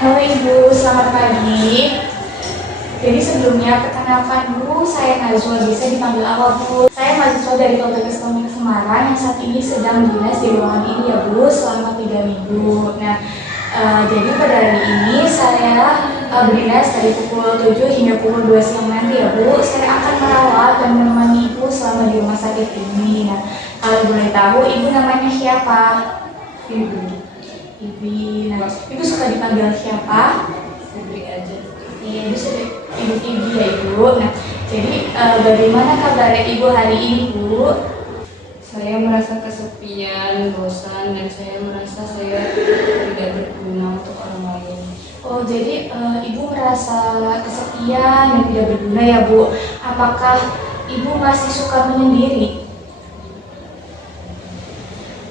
Halo Ibu, selamat pagi. Jadi sebelumnya perkenalkan dulu, saya Najwa, bisa dipanggil Awa Bu. Saya mahasiswa dari Poltekkes Ekonomi Semarang yang saat ini sedang dinas di ruangan ini ya Bu, selama 3 minggu. Nah, jadi pada hari ini saya berdinas dari pukul 7 hingga pukul 2 siang nanti ya Bu. Saya akan merawat dan menemani Ibu selama di rumah sakit ini. Nah, kalau boleh tahu Ibu namanya siapa? Ibu. Ibu. Nah, Ibu suka dipanggil siapa? Febri aja. Iya, Ibu ya Ibu. Nah, jadi bagaimana kabar Ibu hari ini Bu? Saya merasa kesepian, bosan, dan saya merasa saya tidak berguna untuk orang lain. Oh, jadi Ibu merasa kesepian dan tidak berguna ya Bu. Apakah Ibu masih suka menyendiri?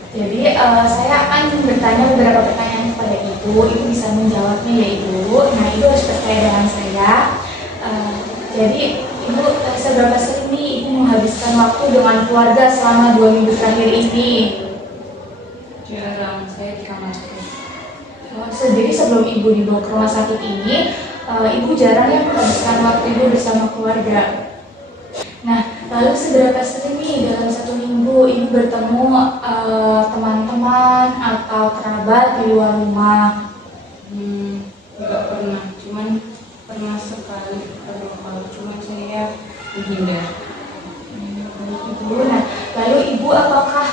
Jadi saya akan bertanya beberapa pertanyaan kepada Ibu. Ibu bisa menjawabnya ya Ibu. Nah, Ibu harus percaya dengan saya. Jadi Ibu seberapa sering nih Ibu menghabiskan waktu dengan keluarga selama 2 minggu terakhir ini? Jarang, saya di kamar terus. Jadi sebelum Ibu dibawa ke rumah sakit ini, Ibu jarang ya menghabiskan waktu Ibu bersama keluarga. Nah, lalu seberapa sering nih dalam 1 minggu Ibu bertemu teman-teman atau kerabat di luar rumah? Enggak pernah, cuman pernah sekali atau 2 kali, cuman saya menghindar. Ibu, nah lalu Ibu apakah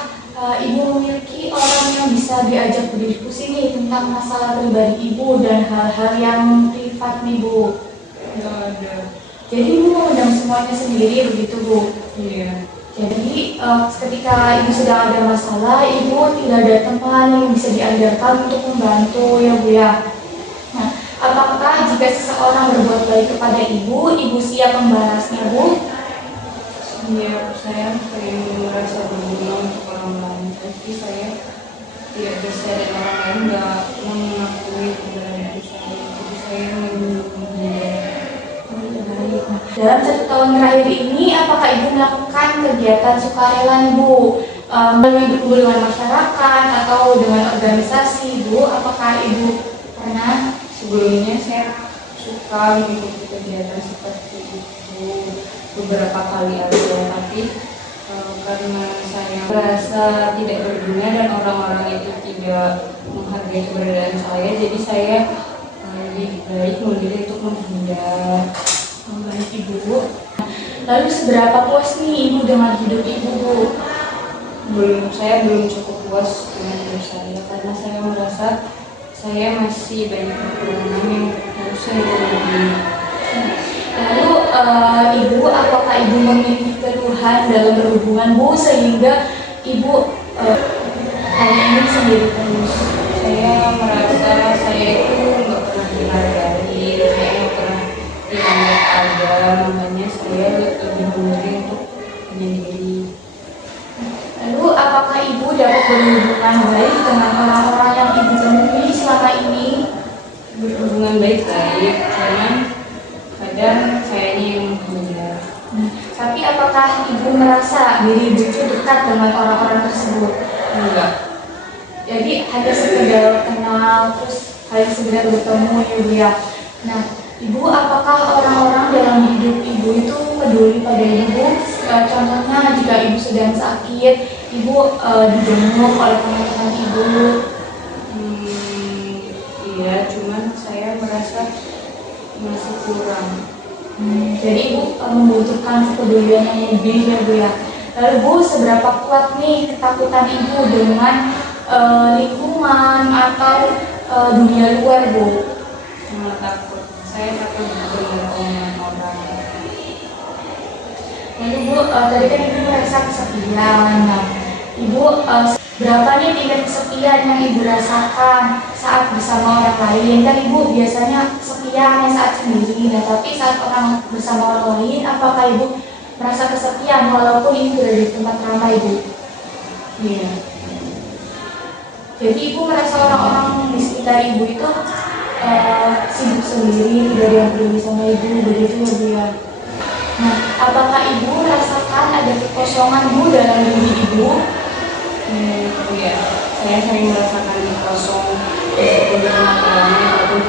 Ibu memiliki orang yang bisa diajak berdiskusi nih tentang masalah pribadi Ibu dan hal-hal yang privat nih Bu? Enggak ada. Jadi Ibu mengundang semuanya sendiri begitu Bu? Iya. Jadi ketika Ibu sedang ada masalah, Ibu tidak ada teman yang bisa diandalkan untuk membantu ya Bu ya. Nah, apakah jika seseorang berbuat baik kepada Ibu, Ibu siap membalasnya Bu? Iya, saya sering merasa berguna untuk orang lain, tapi saya tidak bisa dan orang lain nggak mengakui kebenaran diri saya, jadi saya menghindar. Dalam 1 tahun terakhir ini, apakah Ibu melakukan kegiatan sukarela nih Bu? Melalui berkumpul dengan masyarakat atau dengan organisasi Bu? Apakah Ibu pernah? Sebelumnya saya suka mengikuti kegiatan seperti itu beberapa kali aja, tapi karena saya merasa tidak berguna dan orang-orang itu tidak menghargai keberadaan saya, jadi saya lebih baik memilih untuk menghindar. Baik Ibu. Lalu seberapa puas nih Ibu dengan hidup Ibu Bu? Saya belum cukup puas dengan hidup saya karena saya merasa saya masih banyak kekurangan yang harus saya penuhi. Lalu Ibu, apakah Ibu memiliki keluhan dalam berhubungan Bu sehingga Ibu hanya ingin sendiri terus? Saya merasa saya itu nggak pernah dihargai, saya nggak pernah dianggap ada, makanya saya lebih memilih untuk menyendiri. Lalu apakah Ibu dapat berhubungan baik dengan orang-orang yang Ibu temui selama ini? Berhubungan baik-baik, cuman kadang saya ini yang menghindar. Tapi apakah Ibu merasa diri Ibu itu dekat dengan orang-orang tersebut? Enggak. Jadi hanya sekedar kenal, terus hanya sekedar bertemu ya Bu ya. Nah, Ibu, apakah orang-orang dalam hidup Ibu itu peduli pada Ibu? Contohnya jika Ibu sedang sakit, Ibu dijenguk oleh teman-teman Ibu. Iya, cuman saya merasa masih kurang. Jadi Ibu membutuhkan kepedulian yang lebih ya Bu ya. Lalu Bu, seberapa kuat nih ketakutan Ibu dengan lingkungan atau dunia luar Bu? Sangat takut. Saya takut dengan omongan orang. Lalu Bu, tadi kan Ibu merasa kesepian. Nah, Ibu berapa nih tingkat kesepian yang Ibu rasakan saat bersama orang lain? Kan Ibu biasanya kesepian saat sendiri. Nah, tapi saat orang bersama orang lain, apakah Ibu merasa kesepian walaupun Ibu berada di tempat ramai Bu? Iya. Jadi Ibu merasa orang-orang di sekitar Ibu itu sibuk sendiri, tidak ada yang peduli sama Ibu, begitu ya Bu ya. Nah, apakah Ibu merasakan ada kekosongan Bu dalam diri Ibu? Iya, saya sering merasakan kosong meskipun dengan terangnya ataupun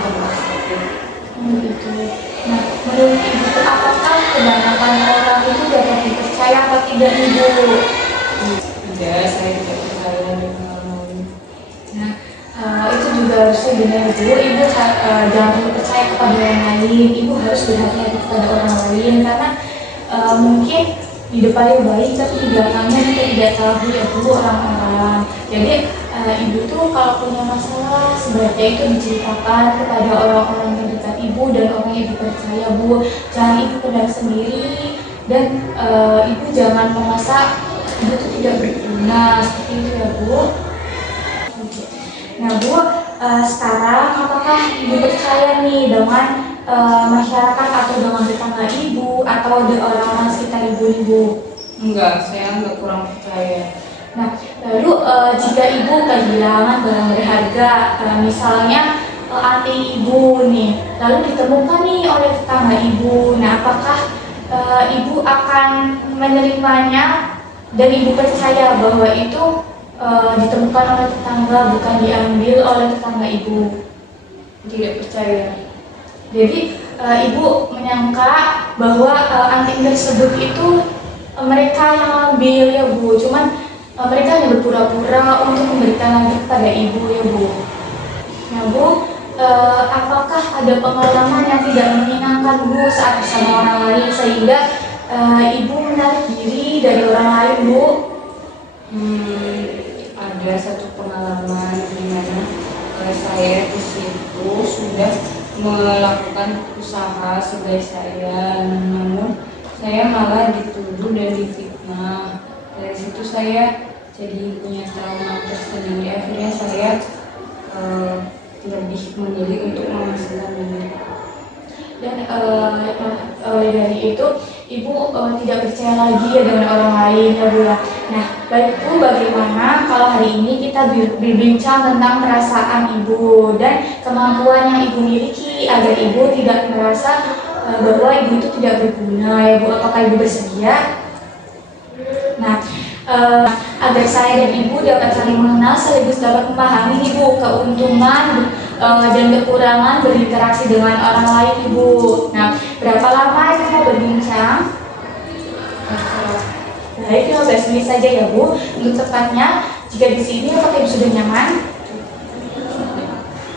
itu. Nah, menurut Ibu itu apakah kebanyakan orang itu dapat dipercaya atau tidak Ibu? Tidak, saya tidak percaya dengan orang lain. Nah, itu juga harusnya benar Bu. Ibu jangan terlalu percaya kepada orang lain. Ibu harus berhati-hati kepada orang lain karena mungkin di depannya baik tapi di belakangnya kita tidak tahu ya Bu orang-orang. Jadi Ibu tuh kalau punya masalah sebaiknya itu diceritakan kepada orang-orang yang dekat Ibu dan orang yang Ibu percaya Bu. Jangan Ibu pendam sendiri dan Ibu jangan merasa Ibu tuh tidak berguna seperti itu ya Bu. Nah Bu, sekarang apakah Ibu percaya nih dengan masyarakat atau dengan tetangga Ibu atau orang-orang sekitar Ibu? Enggak, saya enggak kurang percaya. Nah, lalu jika Ibu kehilangan barang berharga, misalnya anting Ibu nih, lalu ditemukan nih oleh tetangga Ibu, nah apakah Ibu akan menerimanya dan Ibu percaya bahwa itu ditemukan oleh tetangga, bukan diambil oleh tetangga Ibu? Tidak percaya. Jadi Ibu menyangka bahwa anting tersebut itu mereka yang ambil ya Bu, cuman mereka hanya berpura-pura untuk memberikan lagi kepada Ibu ya Bu. Nah Bu, apakah ada pengalaman yang tidak menyenangkan Bu saat bersama orang lain sehingga Ibu menarik diri dari orang lain Bu? Ada satu pengalaman di mana saya di situ sudah melakukan usaha sebagai saya, namun saya malah dituduh dan difitnah. Dari situ saya jadi punya trauma tersendiri. Akhirnya saya lebih memilih untuk memasukkan diri. Dan oleh dari itu Ibu tidak percaya lagi ya dengan orang lain ya Bu ya. Nah baik Bu, bagaimana kalau hari ini kita berbincang tentang perasaan Ibu dan kemampuan yang Ibu miliki agar Ibu tidak merasa bahwa Ibu itu tidak berguna ya Bu. Apakah Ibu bersedia? Nah, agar saya dan Ibu dapat saling mengenal sekaligus dapat memahami Ibu keuntungan dan kekurangan berinteraksi dengan orang lain Ibu. Nah, berapa lama kita berbincang? Baik, 15 menit saja ya Bu. Untuk tepatnya, jika di sini apakah Ibu sudah nyaman?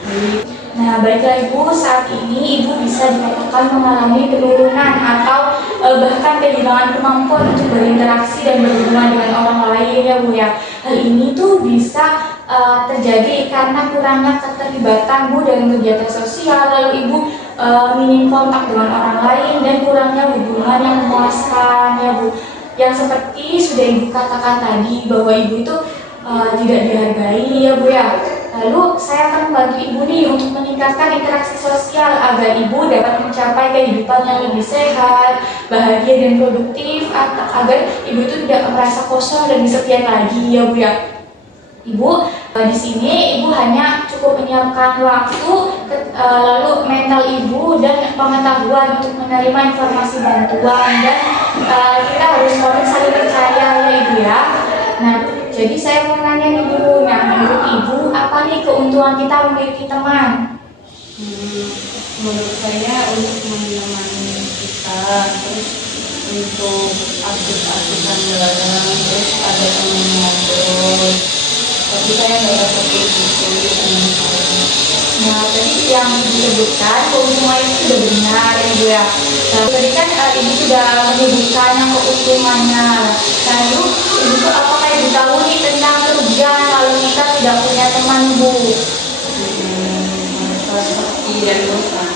Baik. Nah, baiklah Ibu, saat ini Ibu bisa dikatakan mengalami penurunan atau bahkan kehilangan kemampuan untuk berinteraksi dan berhubungan dengan orang lain ya Bu ya. Hal ini tuh bisa terjadi karena kurangnya keterlibatan Bu dalam kegiatan sosial, lalu Ibu minim kontak dengan orang lain dan kurangnya hubungan yang memuaskan ya Bu. Yang seperti sudah Ibu katakan tadi bahwa Ibu itu tidak dihargai ya Bu ya. Lalu saya akan membantu Ibu nih untuk meningkatkan interaksi sosial agar Ibu dapat mencapai kehidupan yang lebih sehat, bahagia dan produktif, agar Ibu itu tidak merasa kosong dan kesepian lagi ya Bu ya. Ibu di sini Ibu hanya cukup menyiapkan waktu, lalu mental Ibu dan pengetahuan untuk menerima informasi bantuan dan kita harus saling percaya ya Ibu ya. Nah, jadi saya mau nanya nih Bu, nah menurut Ibu apa nih keuntungan kita memiliki teman? Menurut saya untuk menemani kita, terus untuk aktif-aktifan bareng, terus ada teman ngobrol. Tapi saya nggak dapat itu sama saya. Nah, tadi yang disebutkan keuntungan itu sudah benar ya Bu ya. Nah, tadi kan Ibu sudah menyebutkan yang keuntungannya. Nah, Ibu tuh apakah Ibu tahu nih tentang kerugian kalau kita tidak punya teman Bu? Merasa sepi dan bosan.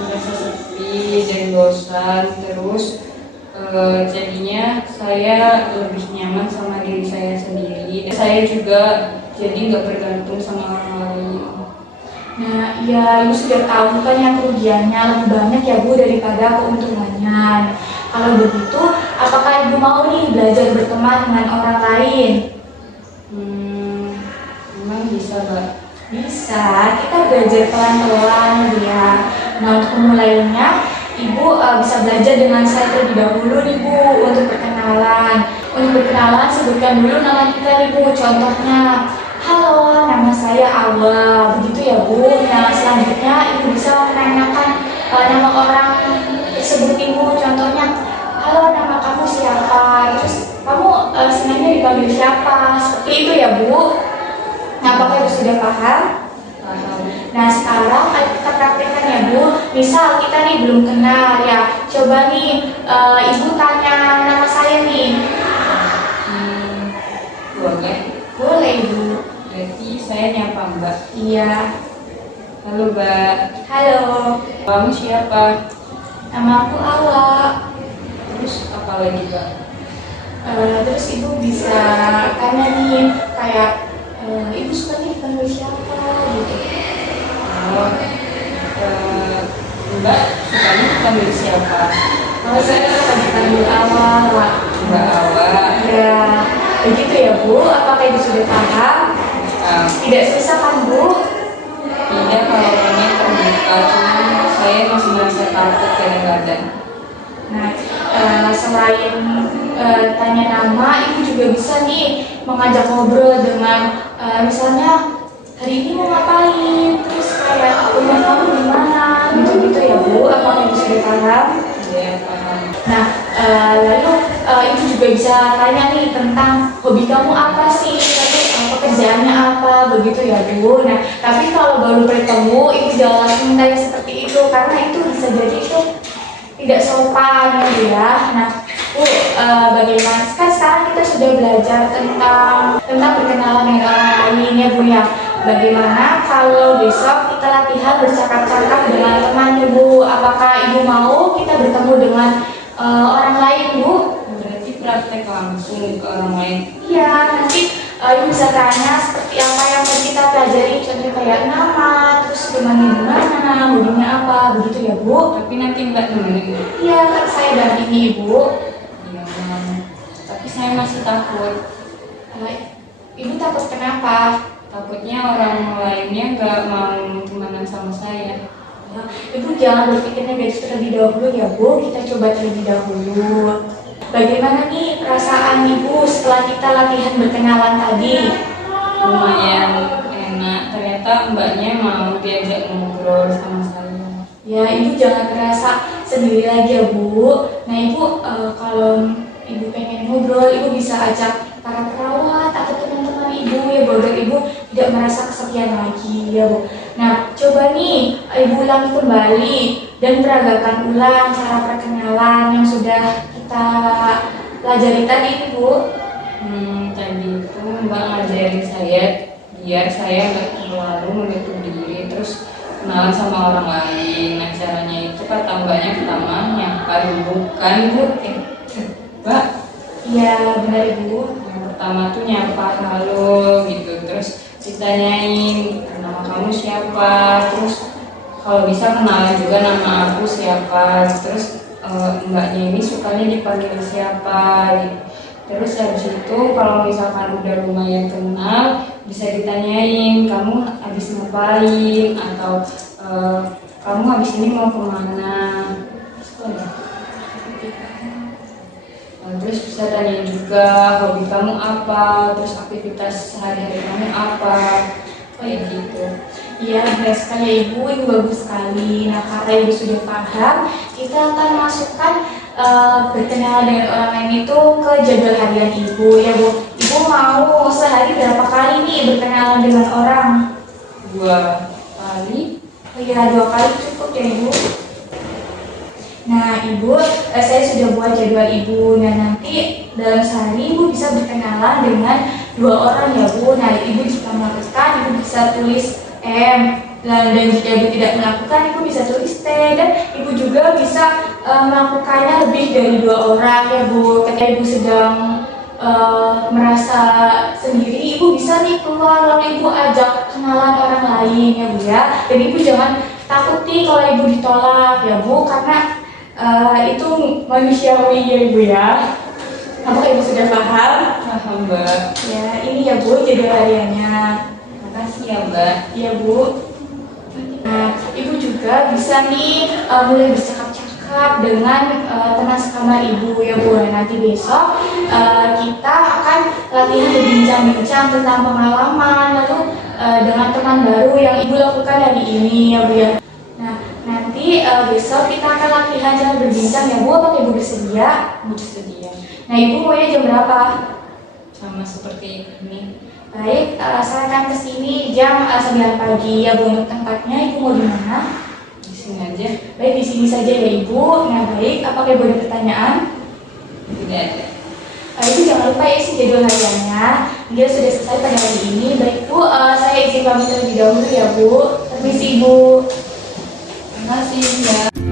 Merasa sepi dan bosan, terus jadinya saya lebih nyaman sama diri saya sendiri. Saya juga jadi nggak bergantung sama orang lain. Nah, ya Ibu sudah tahu kan yang kerugiannya lebih banyak ya Bu daripada keuntungannya. Kalau begitu, apakah Ibu mau nih belajar berteman dengan orang lain? Memang bisa nggak? Bisa, kita belajar pelan-pelan ya. Nah, untuk memulainya, Ibu bisa belajar dengan saya terlebih dahulu nih Bu untuk perkenalan. Untuk berkenalan, sebutkan dulu nama kita nih Bu. Contohnya, halo, nama saya Awa. Begitu ya Bu. Nah, selanjutnya Ibu bisa nama orang tersebut ibu, contohnya, halo nama kamu siapa, terus kamu senangnya dipanggil siapa, seperti itu ya Bu. Nah, apakah Ibu sudah paham? Paham. Nah, sekarang ayo kita praktekkan ya Bu. Misal kita nih belum kenal ya, coba nih Ibu tanya nama saya nih. Boleh. Boleh Ibu. Berarti saya nyapa Mbak. Iya. Halo Mbak. Halo. Kamu siapa? Nama aku Ala. Terus apa lagi Mbak? Terus Ibu bisa tanya nih kayak Ibu sukanya dipanggil siapa gitu. Oh, Mbak sukanya dipanggil siapa? Kalau saya suka dipanggil Ala. Mbak Awa. Ya, begitu ya Bu. Apakah Ibu sudah paham? Tidak susah kan Bu? Tidak, kalau orangnya terbuka, cuma saya masih merasa takut kadang-kadang. Nah, selain tanya nama, Ibu juga bisa nih mengajak ngobrol dengan misalnya hari ini mau ngapain, terus kayak rumah kamu di mana, gitu-gitu ya Bu. Apakah Ibu sudah paham? Ya, paham. Nah, lalu Ibu juga bisa tanya nih tentang hobi kamu apa sih, lalu pekerjaannya apa, begitu ya Bu. Nah, tapi kalau baru bertemu, Ibu jangan langsung tanya seperti itu, karena itu bisa jadi itu tidak sopan ya Bu ya. Nah, Bu, bagaimana? Kan sekarang kita sudah belajar tentang perkenalan dengan orang lain ya Bu ya. Bagaimana kalau besok kita latihan bercakap-cakap dengan teman Bu? Apakah Ibu mau kita bertemu dengan orang lain Bu? Berarti praktek langsung ke orang lain. Iya, nanti Ibu bisa tanya seperti apa yang mau kita pelajari, contohnya kayak nama, terus rumahnya di mana, hobinya apa, begitu ya Bu. Tapi nanti Mbak temenin. Iya, kan saya dampingi Ibu. Iya, Bang. Tapi saya masih takut. Ibu takut kenapa? Takutnya orang lainnya nggak mau temenan sama saya. Ibu jangan berpikir negatif terlebih dahulu ya Bu, kita coba terlebih dahulu. Bagaimana nih perasaan Ibu setelah kita latihan berkenalan tadi? Lumayan enak, ternyata Mbaknya mau diajak ngobrol sama saya. Ya, Ibu jangan merasa sendiri lagi ya Bu. Nah Ibu, kalau Ibu pengen ngobrol, Ibu bisa ajak para perawat atau teman-teman Ibu ya Bu, agar Ibu tidak merasa kesepian lagi ya Bu. Nah, coba nih Ibu ulangi kembali dan peragakan ulang cara perkenalan yang sudah kita pelajari tadi Bu. Tadi itu Mbak ngajarin saya biar saya nggak terlalu menutup diri, terus kenalan sama orang lain. Nah, caranya itu kata Mbaknya pertama nyapa dulu kan Bu. Mbak, Iya benar Ibu. yang pertama tuh nyapa halo gitu, terus ditanyain nama kamu siapa, terus kalau bisa kenalan juga nama aku siapa, terus Mbaknya ini sukanya dipanggil siapa gitu. Terus habis itu kalau misalkan udah lumayan kenal, bisa ditanyain kamu habis ngapain, atau kamu habis ini mau kemana. Terus bisa tanyain juga hobi kamu apa, terus aktivitas sehari-hari kamu apa, kayak gitu. Iya, benar sekali ya Ibu, Ibu bagus sekali. Nah, karena Ibu sudah paham, kita akan masukkan berkenalan dengan orang lain itu ke jadwal harian Ibu ya Bu. Ibu mau sehari berapa kali nih berkenalan dengan orang? 2 kali. Oh iya, 2 kali cukup ya Ibu. Nah Ibu, saya sudah buat jadwal Ibu. Nah nanti dalam sehari Ibu bisa berkenalan dengan 2 orang ya Bu. Nah Ibu jika melakukan, Ibu bisa tulis M. Dan jika Ibu tidak melakukan, Ibu bisa tulis T. Dan Ibu juga bisa melakukannya lebih dari 2 orang ya Bu. Ketika Ibu sedang merasa sendiri, Ibu bisa nih keluar lalu Ibu ajak kenalan orang lain ya Bu ya. Dan Ibu jangan takut nih kalau Ibu ditolak ya Bu, karena itu manusiawi ya Ibu ya. Apakah Ibu sudah paham? Paham Mbak. Ya, ini ya Bu jadwal hariannya. Makasih ya Mbak. Iya Bu. Nah, Ibu juga bisa nih mulai bercakap-cakap dengan teman sekamar Ibu ya Bu. Nah, nanti besok kita akan latihan berbincang-bincang tentang pengalaman lalu dengan teman baru yang Ibu lakukan hari ini ya Bu ya. Nah, nanti besok kita akan latihan cara berbincang ya Bu. Apakah Ibu bersedia? Bersedia. Nah Ibu maunya jam berapa? Sama seperti ini. Baik, saya akan kesini jam 9 pagi ya Bu. Untuk tempatnya Ibu mau di mana? Di sini aja. Baik, di sini saja ya Ibu. Nah baik, apakah Ibu ada pertanyaan? Tidak ada. Ibu jangan lupa isi jadwal hariannya. Dia sudah selesai pada hari ini. Baik Bu, saya izin pamit terlebih dahulu ya Bu. Permisi Bu. Terima kasih ya.